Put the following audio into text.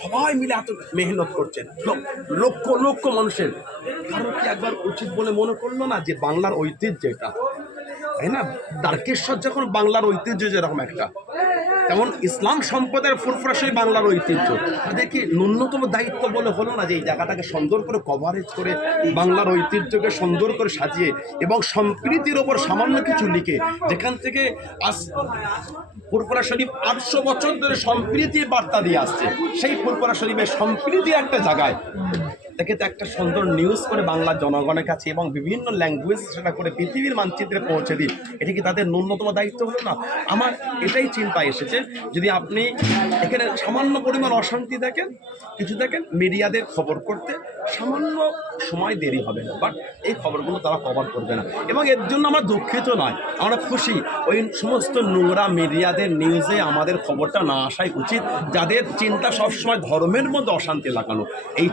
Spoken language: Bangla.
সবাই মিলে এত মেহনত করছেন, লক্ষ লক্ষ মানুষের। কারো কি একবার উচিত বলে মনে করলো না যে বাংলার ঐতিহ্য এটা, তাই না? দ্বারকেশ্বর যখন বাংলার ঐতিহ্য যেরকম একটা, যেমন ইসলাম সম্প্রদায়ের ফুরফুরা সেই বাংলার ঐতিহ্য, তাদেরকে ন্যূনতম দায়িত্ব বলে হলো না যে এই জায়গাটাকে সুন্দর করে কভারেজ করে বাংলার ঐতিহ্যকে সুন্দর করে সাজিয়ে এবং সম্প্রীতির ওপর সামান্য কিছু লিখে, যেখান থেকে আজ ফুরফুরা শরীফ 800 বছর ধরে সম্প্রীতির বার্তা দিয়ে আসছে, সেই ফুরফুরা শরীফের সম্প্রীতি একটা জায়গায় তাকে তো একটা সুন্দর নিউজ করে বাংলার জনগণের কাছে এবং বিভিন্ন ল্যাঙ্গুয়েজ সেটা করে পৃথিবীর মানচিত্রে পৌঁছে দিন, এটা কি তাদের ন্যূনতম দায়িত্ব হলো না? আমার এটাই চিন্তা এসেছে, যদি আপনি এখানে সামান্য পরিমাণ অশান্তি দেখেন, কিছু দেখেন, মিডিয়াদের খবর করতে সামান্য সময় দেরি হবে না, বাট এই খবরগুলো তারা কভার করবে না। এবং এর জন্য আমরা দুঃখিত নয়, আমরা খুশি। ওই সমস্ত নোংরা মিডিয়াদের নিউজে আমাদের খবরটা না আসাই উচিত, যাদের চিন্তা সবসময় ধর্মের মধ্যে অশান্তি লাগানো। এই